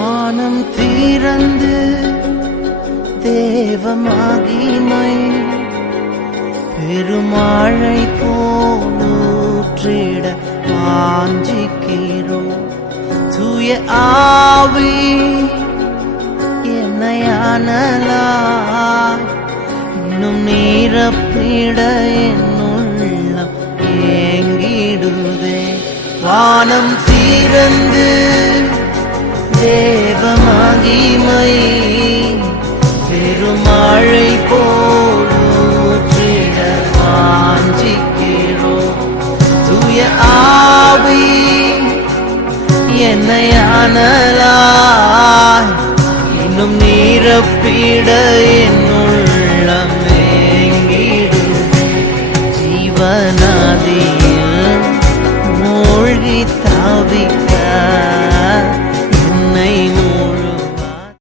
வானம் திறந்து தேவ மகிமை பெருமழை போலூற்றிட வாஞ்சிக்கிறோம். தூய ஆவி என்னை அனலாய் இன்னும் நிரப்பிட என்னுள்ளம் ஏங்கிடுதே. வானம் திறந்து தேவ மகிமை பெருமழை போலூற்றிட வாஞ்சிக்கிறோம். தூய ஆவி என்னை அனலாய் இன்னும் நிரப்பிட